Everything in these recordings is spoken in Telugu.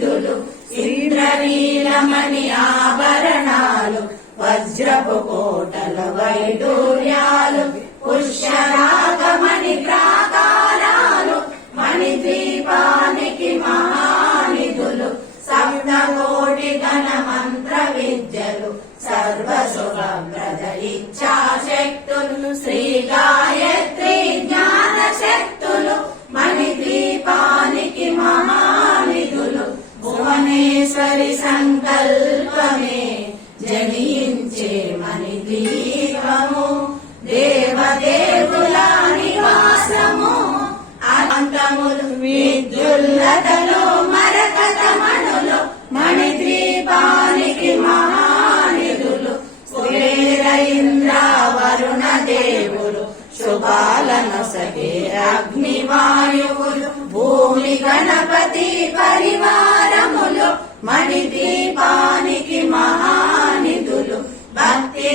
నిధులు ఇంద్రనీలమణి ఆభరణాలు వజ్రపు కోటల వైడూర్యాలు పుష్యరాగమణి ప్రాకారాలు మణి ద్వీపానికి మహానిధులు సప్త కోటి గణ మంత్ర విద్యలు సర్వ జనించే మణి ద్వీపము దేవదేవుల నివాసము. అంతములు విద్యుల్లతలు మరకతమణులు మణి ద్వీపానికి మహానిధులు. కుబేర ఇంద్ర వరుణ దేవులు శుభాలను సగే అగ్నివాయువులు. భూమి గణపతి పరివారములు మణి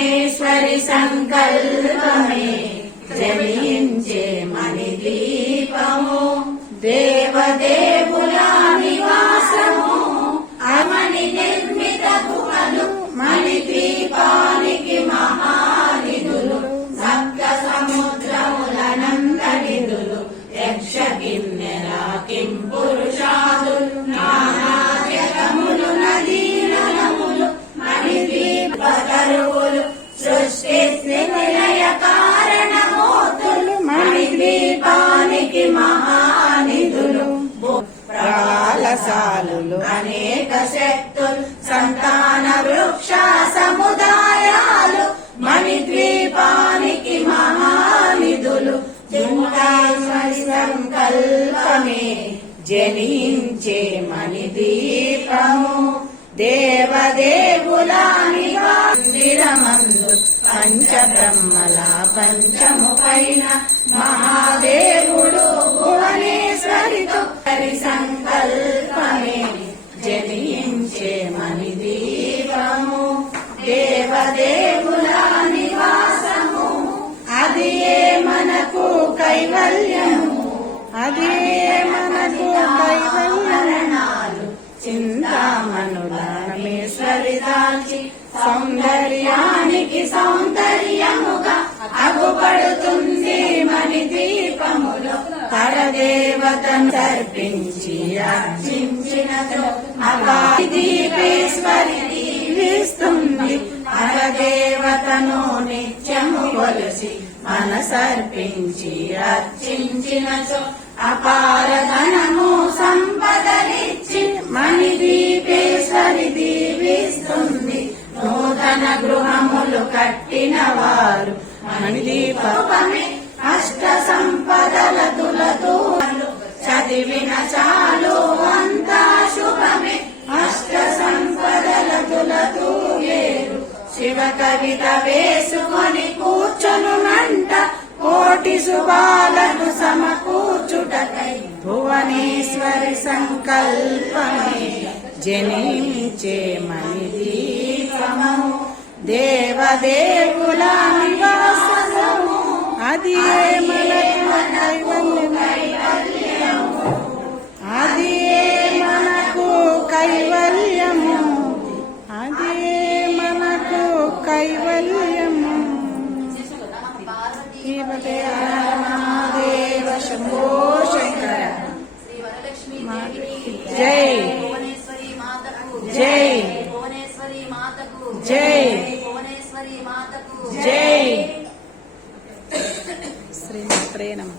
మహేశ్వరి సంకల్పమే జనించే మణిదీ సాలులు అనేక శక్తులు సంతాన వృక్ష సముదాయాలు మణి ద్వీపానికి మహానిధులు. సంకల్పమే జనించే మణి దీపము దేవదేవులాని నివాసిరమందు పంచబ్రహ్మల పంచము పైన మహాదేవుడు భువనేశ్వరితో హరి సంకల్పమే. జనించే మని దీపము దేవదేవుల నివాసము. అది ఏ మనకు కైవల్యము? అది ఏ మనకు కైవల్యనాలు చింతామణుల సౌందర్యానికి సౌందర్యముగా అగుపడుతుంది మణి దీపములో. పరదేవతను సర్పించి అర్చించినతో దీపేశ్వరి దీవిస్తుంది. పరదేవతను నిత్యము కొలిసి మనసర్పించి అర్చించినచో అపార ధనము సంపదలిచ్చి మణి దీప గృహములు కట్టిన వారు అష్ట సంపదల తులతూలు చదివిన చాలు అంతా శుభమే. అష్ట సంపదల తులతూయేరు శివ కవిత వేసుకొని కూర్చొనునంట కోటి శుభాలను సమకూర్చుటకై భువనేశ్వరి సంకల్పమే. జనించే మణి దీపము దేవదేవుల నివాసము అది మన కైవల్యము అది మనకు కైవల్యము అది మనకు కైవల్యము దేవ జై. శ్రీ మాత్రే నమ.